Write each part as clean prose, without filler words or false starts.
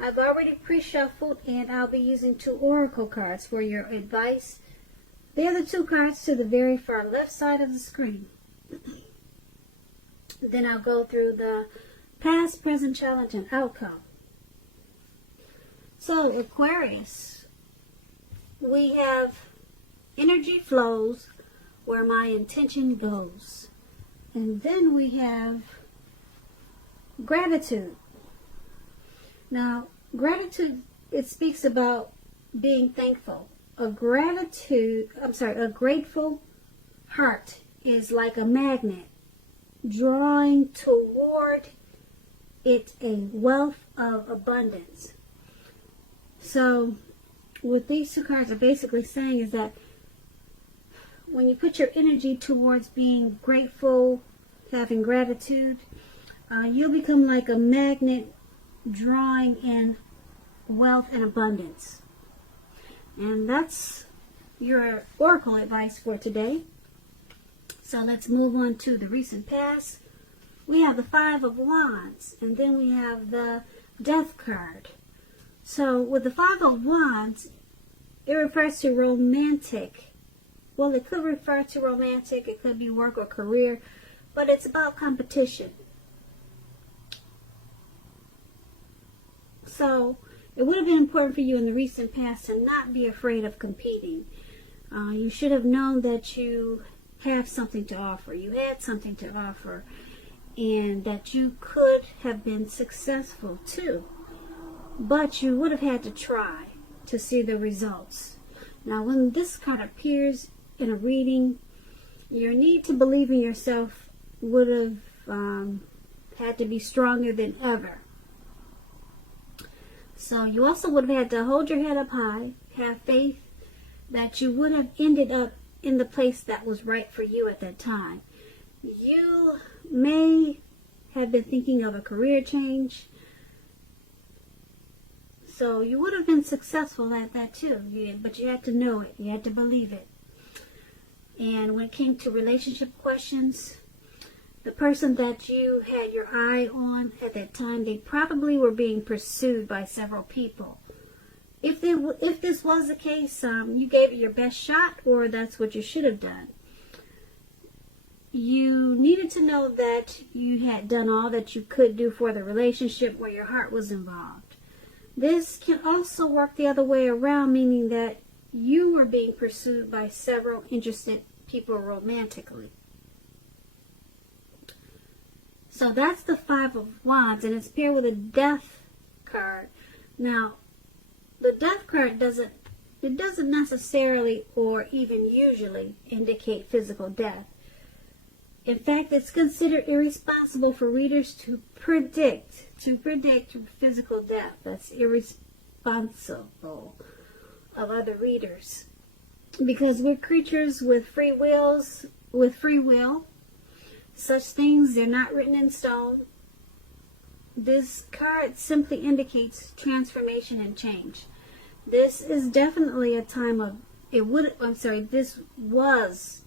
I've already pre-shuffled, and I'll be using 2 oracle cards for your advice. They're the 2 cards to the very far left side of the screen. Then I'll go through the past, present, challenge, and outcome. So, Aquarius, we have energy flows where my intention goes. And then we have gratitude. Now, gratitude, it speaks about being thankful. A grateful heart is like a magnet, drawing toward it a wealth of abundance. So, what these 2 cards are basically saying is that when you put your energy towards being grateful, having gratitude, you'll become like a magnet drawing in wealth and abundance. And that's your oracle advice for today. So let's move on to the recent past. We have the 5 of Wands, and then we have the Death card. So with the 5 of Wands, it refers to romantic. Well, it could refer to romantic, it could be work or career, but it's about competition. So it would have been important for you in the recent past to not be afraid of competing. You should have known that you have something to offer. You had something to offer, and that you could have been successful too. But you would have had to try to see the results. Now, when this card appears in a reading, your need to believe in yourself would have had to be stronger than ever. So you also would have had to hold your head up high, have faith that you would have ended up in the place that was right for you at that time. You may have been thinking of a career change, so you would have been successful at that too, but you had to know it, you had to believe it. And when it came to relationship questions, the person that you had your eye on at that time, they probably were being pursued by several people. If this was the case, you gave it your best shot, or that's what you should have done. You needed to know that you had done all that you could do for the relationship where your heart was involved. This can also work the other way around, meaning that you were being pursued by several interested people romantically. So that's the 5 of Wands, and it's paired with a Death card. Now, the Death card doesn't necessarily or even usually indicate physical death. In fact, it's considered irresponsible for readers to predict physical death. That's irresponsible of other readers, because we're creatures with free will. Such things, they're not written in stone. This card simply indicates transformation and change. This is definitely a time of, this was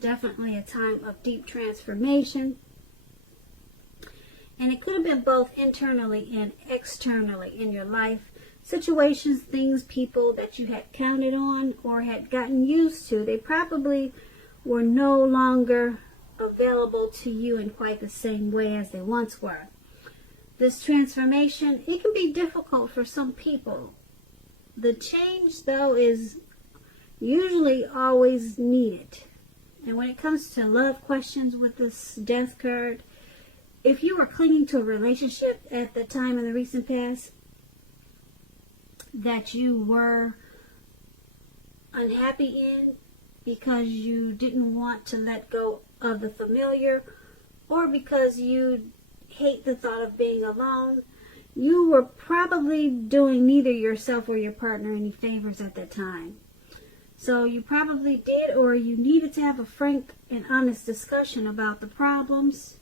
definitely a time of deep transformation. And it could have been both internally and externally in your life. Situations, things, people that you had counted on or had gotten used to, they probably were no longer available to you in quite the same way as they once were. This transformation, it can be difficult for some people. The change, though, is usually always needed. And when it comes to love questions with this Death card, if you were clinging to a relationship at the time in the recent past that you were unhappy in because you didn't want to let go of the familiar, or because you hate the thought of being alone, you were probably doing neither yourself or your partner any favors at that time. So you probably did, or you needed to have a frank and honest discussion about the problems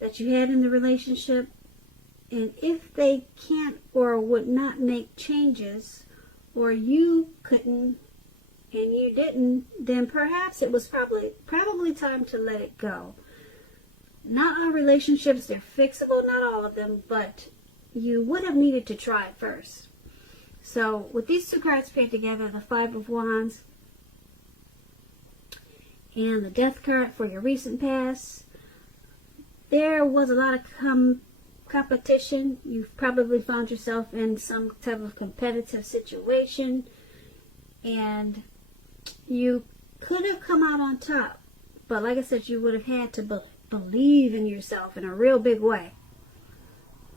that you had in the relationship. And if they can't or would not make changes, or you couldn't and you didn't, then perhaps it was probably time to let it go. Not all relationships, they're fixable, not all of them, but you would have needed to try it first. So with these two cards paired together, the Five of Wands and the Death card for your recent past, there was a lot of competition. You've probably found yourself in some type of competitive situation, and you could have come out on top. But like I said, you would have had to believe in yourself in a real big way.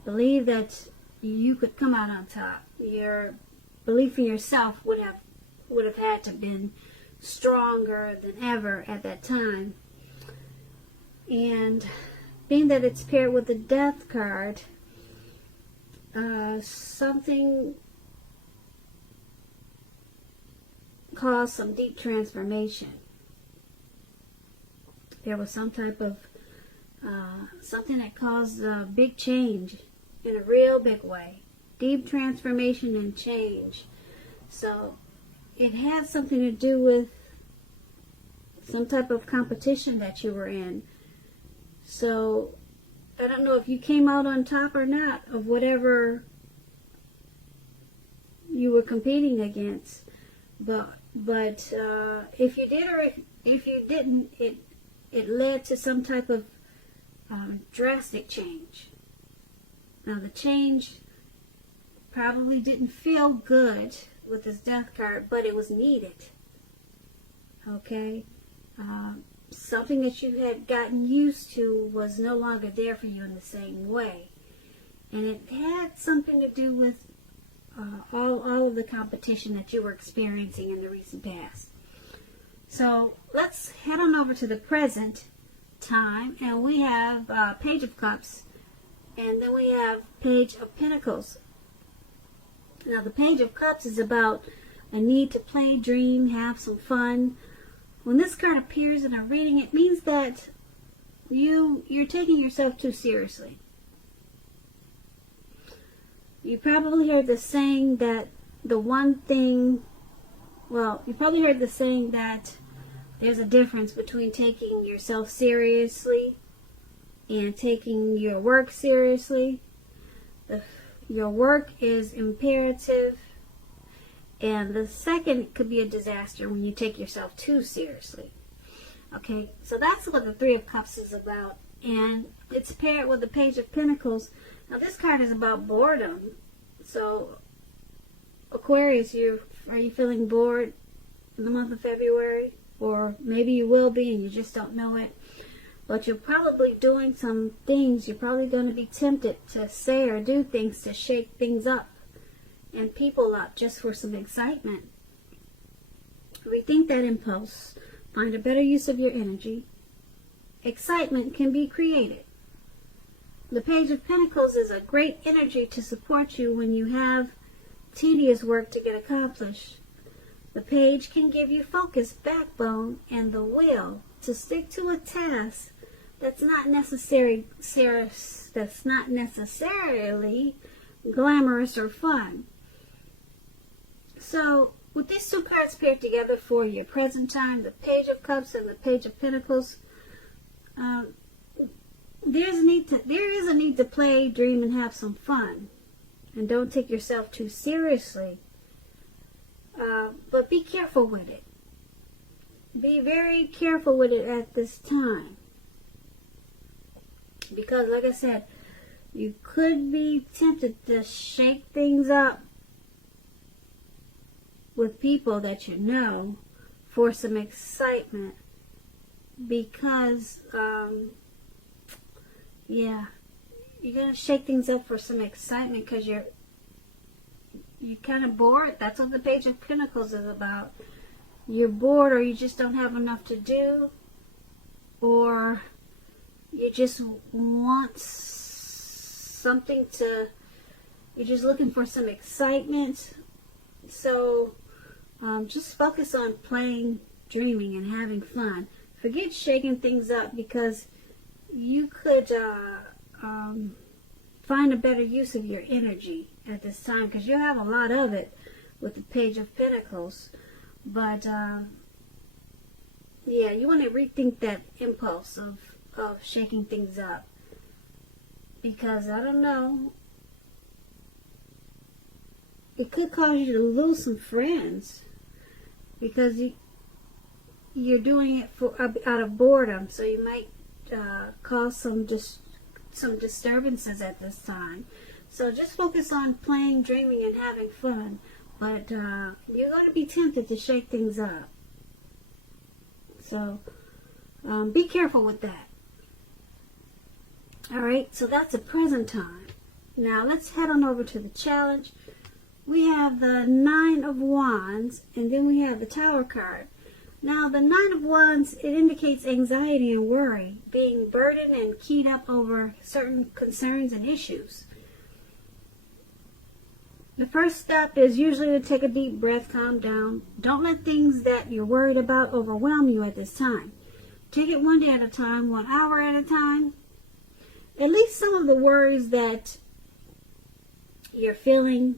Believe that you could come out on top. Your belief in yourself would have had to have been stronger than ever at that time. And being that it's paired with the Death card, something caused some deep transformation. There was some type of something that caused a big change in a real big way. Deep transformation and change. So it had something to do with some type of competition that you were in. So I don't know if you came out on top or not of whatever you were competing against. But if you did or if you didn't, it led to some type of drastic change. Now the change probably didn't feel good with this Death card, but it was needed. Okay? Something that you had gotten used to was no longer there for you in the same way. And it had something to do with all of the competition that you were experiencing in the recent past. So let's head on over to the present time, and we have Page of Cups, and then we have Page of Pentacles. Now the Page of Cups is about a need to play, dream, have some fun. When this card appears in a reading, it means that you're taking yourself too seriously. You probably heard the saying that you probably heard the saying that there's a difference between taking yourself seriously and taking your work seriously. Your work is imperative, and the second could be a disaster when you take yourself too seriously. Okay, so that's what the Three of Cups is about, and it's paired with the Page of Pentacles. Now this card is about boredom. So Aquarius, are you feeling bored in the month of February? Or maybe you will be and you just don't know it. But you're probably doing some things. You're probably going to be tempted to say or do things to shake things up and people up just for some excitement. Rethink that impulse. Find a better use of your energy. Excitement can be created. The Page of Pentacles is a great energy to support you when you have tedious work to get accomplished. The Page can give you focus, backbone, and the will to stick to a task that's not necessarily glamorous or fun. So, with these two cards paired together for your present time, the Page of Cups and the Page of Pentacles, there is a need to play, dream, and have some fun. And don't take yourself too seriously. But be careful with it. Be very careful with it at this time. Because, like I said, you could be tempted to shake things up with people that you know for some excitement. Because, you're going to shake things up for some excitement because you're kind of bored. That's what the Page of Pentacles is about. You're bored, or you just don't have enough to do, or you just want something you're just looking for some excitement. So just focus on playing, dreaming, and having fun. Forget shaking things up, because you could find a better use of your energy at this time, because you'll have a lot of it with the Page of Pentacles. But you want to rethink that impulse of shaking things up, because I don't know, it could cause you to lose some friends because you're doing it for out of boredom. So you might cause some disturbances at this time. So just focus on playing, dreaming, and having fun. But you're going to be tempted to shake things up. So be careful with that. Alright, so that's the present time. Now let's head on over to the challenge. We have the Nine of Wands, and then we have the Tower card. Now the Nine of Wands, it indicates anxiety and worry, being burdened and keyed up over certain concerns and issues. The first step is usually to take a deep breath, calm down. Don't let things that you're worried about overwhelm you at this time. Take it one day at a time, 1 hour at a time. At least some of the worries that you're feeling,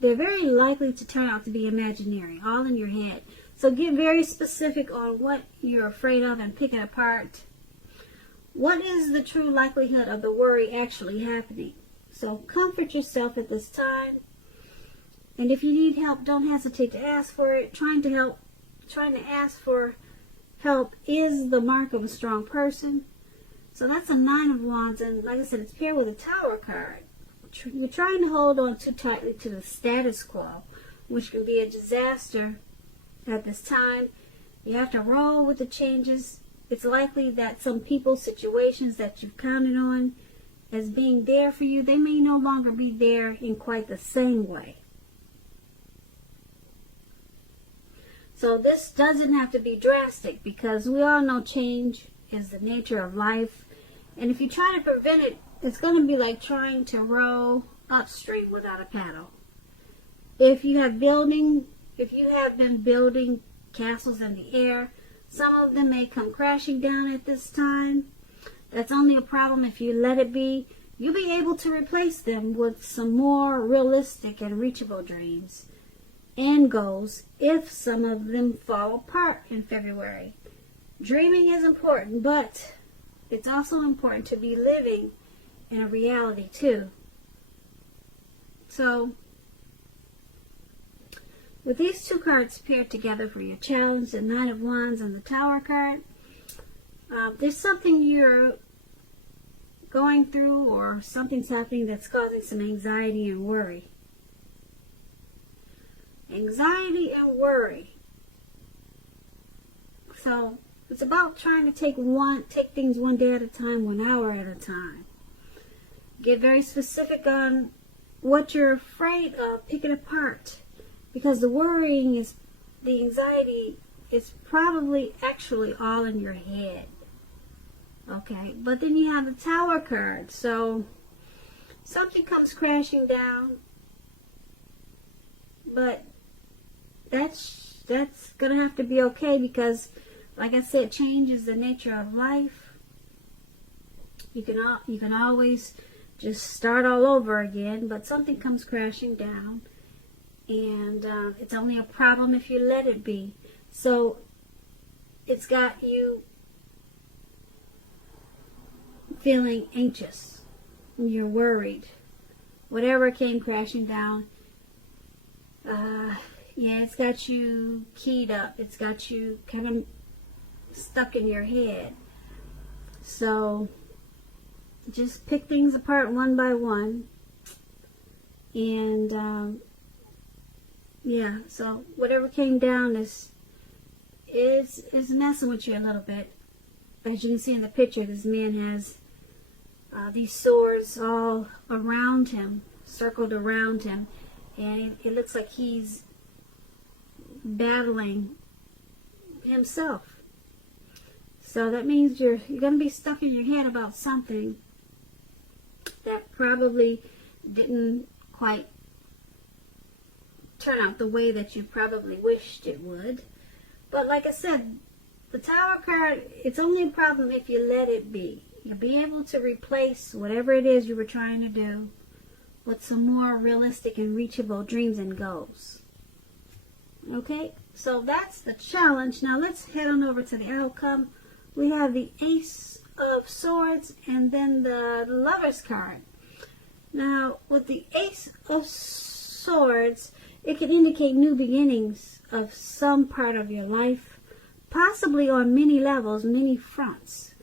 they're very likely to turn out to be imaginary, all in your head. So get very specific on what you're afraid of and pick it apart. What is the true likelihood of the worry actually happening? So comfort yourself at this time. And if you need help, don't hesitate to ask for it. Trying to ask for help is the mark of a strong person. So that's a Nine of Wands, and like I said, it's paired with a Tower card. You're trying to hold on too tightly to the status quo, which can be a disaster at this time. You have to roll with the changes. It's likely that some people, situations that you've counted on as being there for you, they may no longer be there in quite the same way. So this doesn't have to be drastic, because we all know change is the nature of life. And if you try to prevent it, it's going to be like trying to row upstream without a paddle. If you have been building castles in the air, some of them may come crashing down at this time. That's only a problem if you let it be. You'll be able to replace them with some more realistic and reachable dreams and goals if some of them fall apart in February. Dreaming is important, but it's also important to be living in a reality too. So, with these two cards paired together for your challenge, the Nine of Wands and the Tower card, there's something you're going through or something's happening that's causing some anxiety and worry. Anxiety and worry. So it's about trying to take things one day at a time, 1 hour at a time. Get very specific on what you're afraid of. Pick it apart. Because the anxiety is probably actually all in your head. Okay, but then you have the Tower card. So something comes crashing down, but that's gonna have to be okay, because like I said, change is the nature of life. You can always just start all over again, but something comes crashing down, and it's only a problem if you let it be. So it's got you feeling anxious, you're worried, whatever came crashing down. It's got you keyed up, it's got you kind of stuck in your head. So just pick things apart one by one, and so whatever came down is messing with you a little bit. As you can see in the picture, this man has these swords all around him, circled around him, and it looks like he's battling himself. So that means you're going to be stuck in your head about something that probably didn't quite turn out the way that you probably wished it would. But like I said, the Tower card, it's only a problem if you let it be. You'll be able to replace whatever it is you were trying to do with some more realistic and reachable dreams and goals. Okay, so that's the challenge. Now let's head on over to the outcome. We have the Ace of Swords and then the Lover's card. Now, with the Ace of Swords, it can indicate new beginnings of some part of your life, possibly on many levels, many fronts.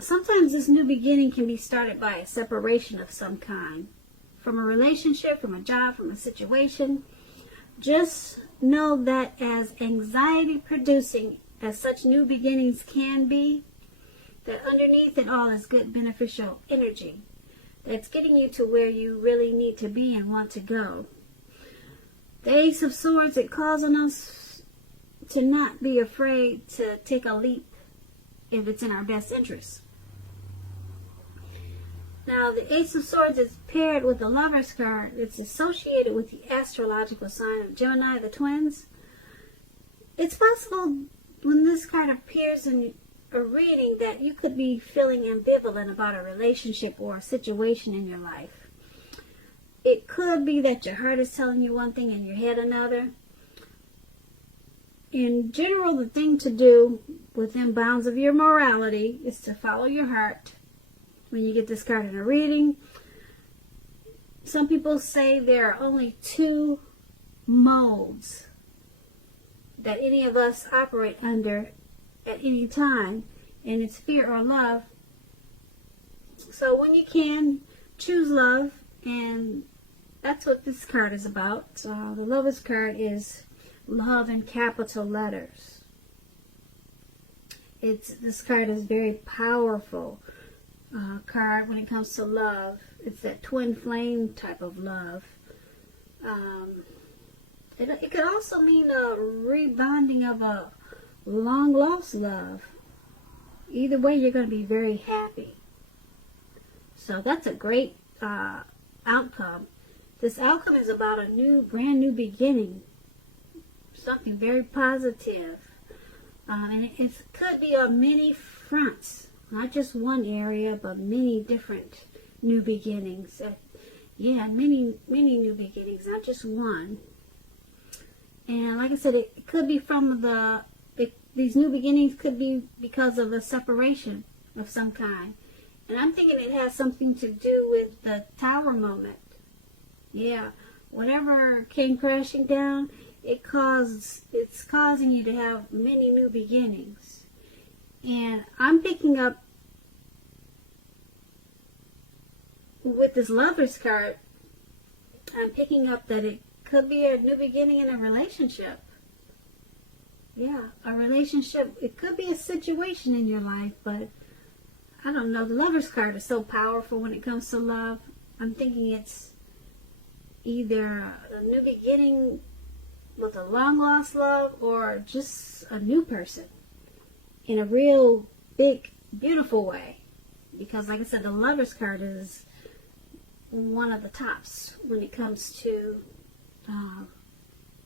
Sometimes this new beginning can be started by a separation of some kind, from a relationship, from a job, from a situation. Just know that as anxiety producing as such new beginnings can be, that underneath it all is good beneficial energy that's getting you to where you really need to be and want to go. The Ace of Swords, it calls on us to not be afraid to take a leap if it's in our best interest. Now, the Ace of Swords is paired with the Lover's card. It's associated with the astrological sign of Gemini, the twins. It's possible when this card appears in a reading that you could be feeling ambivalent about a relationship or a situation in your life. It could be that your heart is telling you one thing and your head another. In general, the thing to do within bounds of your morality is to follow your heart. When you get this card in a reading, some people say there are only two modes that any of us operate under at any time, and it's fear or love. So when you can, choose love, and that's what this card is about. The Lover's card is love in capital letters. This card is very powerful card when it comes to love. It's that twin flame type of love. It could also mean a rebonding of a long lost love. Either way, you're going to be very happy. So that's a great outcome. This outcome is about a brand new beginning. Something very positive. And it could be on many fronts. Not just one area, but many different new beginnings. Many new beginnings, not just one. And like I said, it could be from these new beginnings could be because of a separation of some kind. And I'm thinking it has something to do with the tower moment. Yeah, whatever came crashing down, it's causing you to have many new beginnings. And I'm picking up with this Lover's card, I'm picking up that it could be a new beginning in a relationship. Yeah, a relationship. It could be a situation in your life, but I don't know. The Lover's card is so powerful when it comes to love. I'm thinking it's either a new beginning with a long lost love or just a new person in a real big, beautiful way. Because like I said, the Lover's card is one of the tops when it comes to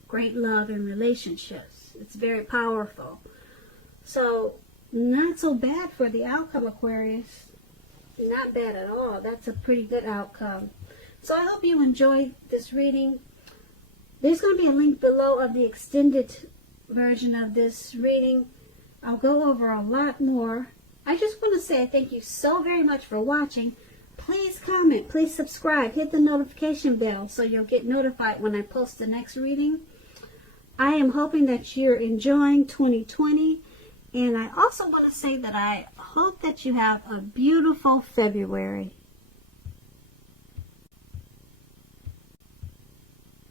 great love and relationships. It's very powerful. So, not so bad for the outcome, Aquarius. Not bad at all. That's a pretty good outcome. So I hope you enjoyed this reading. There's going to be a link below of the extended version of this reading. I'll go over a lot more. I just want to say thank you so very much for watching. Please comment, please subscribe, hit the notification bell so you'll get notified when I post the next reading. I am hoping that you're enjoying 2020, and I also want to say that I hope that you have a beautiful February.